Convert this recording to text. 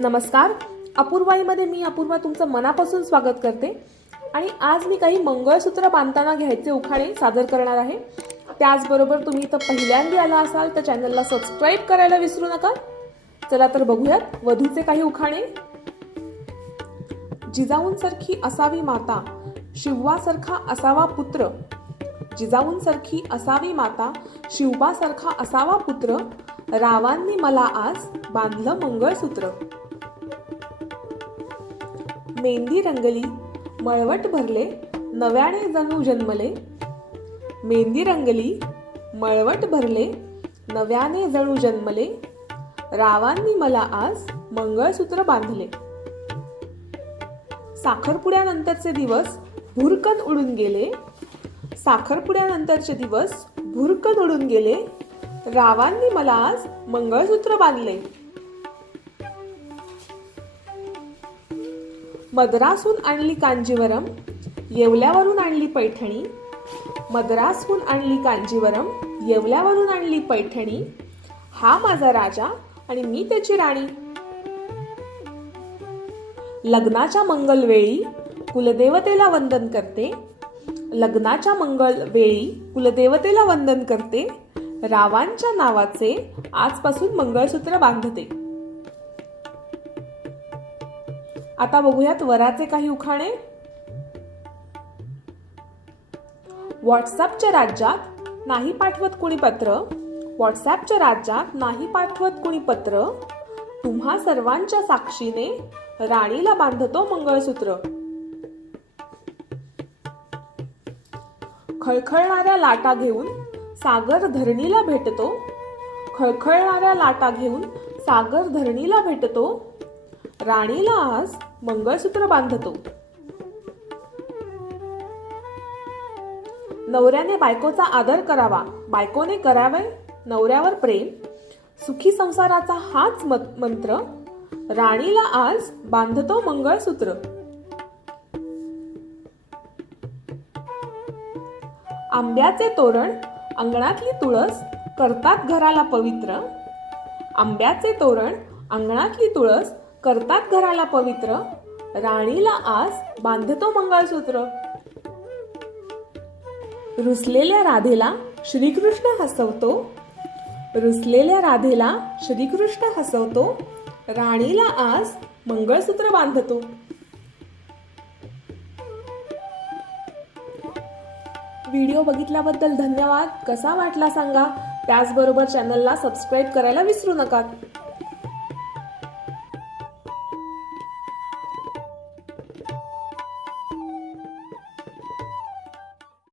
नमस्कार. अपूर्वाईमध्ये मी अपूर्वा तुमचं मनापासून स्वागत करते. आणि आज मी काही मंगळसूत्र बांधताना घ्यायचे उखाणे सादर करणार आहे. त्याचबरोबर तुम्ही इथं पहिल्यांदा आला असाल तर चॅनलला सबस्क्राईब करायला विसरू नका. चला तर बघूयात वधूचे काही उखाणे. जिजाऊंसारखी असावी माता शिववासारखा असावा पुत्र. जिजाऊंसारखी असावी माता शिवबासारखा असावा पुत्र. रावांनी मला आज बांधलं मंगळसूत्र. मेंदी रंगली मळवट भरले नव्याने जणू जन्मले. मेंदी रंगली मळवट भरले नव्याने जणू जन्मले. रावांनी मला आज मंगळसूत्र बांधले. साखरपुड्यानंतरचे दिवस भुरकन उडून गेले. साखरपुड्यानंतरचे दिवस भुरकन उडून गेले. रावांनी मला आज मंगळसूत्र बांधले. मद्रासहून आणली कांजीवरम येवल्यावरून आणली पैठणी मद्रासहून आणली कांजीवरम येवल्यावरून आणली पैठणी. हा माझा राजा आणि मी त्याची राणी. लग्नाच्या मंगलवेळी कुलदेवतेला वंदन करते. लग्नाच्या मंगल वेळी कुलदेवतेला वंदन करते. रावांच्या नावाचे आजपासून मंगळसूत्र बांधते. आता बघूयात वराचे काही उखाणे. व्हॉट्सअपच्या राज्यात नाही पाठवत कुणी पत्र? व्हॉट्सअपच्या राज्यात नाही पाठवत कुणी पत्र? तुम्हा सर्वांच्या साक्षीने राणीला बांधतो मंगळसूत्र. खळखळणाऱ्या लाटा घेऊन सागर धरणीला भेटतो. खळखळणाऱ्या लाटा घेऊन सागर धरणीला भेटतो. राणीला आज मंगळसूत्र बांधतो. नवऱ्याने बायकोचा आदर करावा. बायकोने करावे नवऱ्यावर प्रेम. सुखी संसाराचा हाच मंत्र. राणीला आज बांधतो मंगळसूत्र. आंब्याचे तोरण अंगणातली तुळस करतात घराला पवित्र. आंब्याचे तोरण अंगणातली तुळस करतात घराला पवित्र? राणीला आज बांधतो मंगळसूत्र. रुसलेल्या राधेला श्रीकृष्ण हसवतो. रुसलेल्या राधेला श्रीकृष्ण हसवतो. राणीला आज मंगळसूत्र बांधतो. व्हिडिओ बघितल्याबद्दल धन्यवाद. कसा वाटला सांगा. त्याचबरोबर चॅनलला सबस्क्राईब करायला विसरू नका.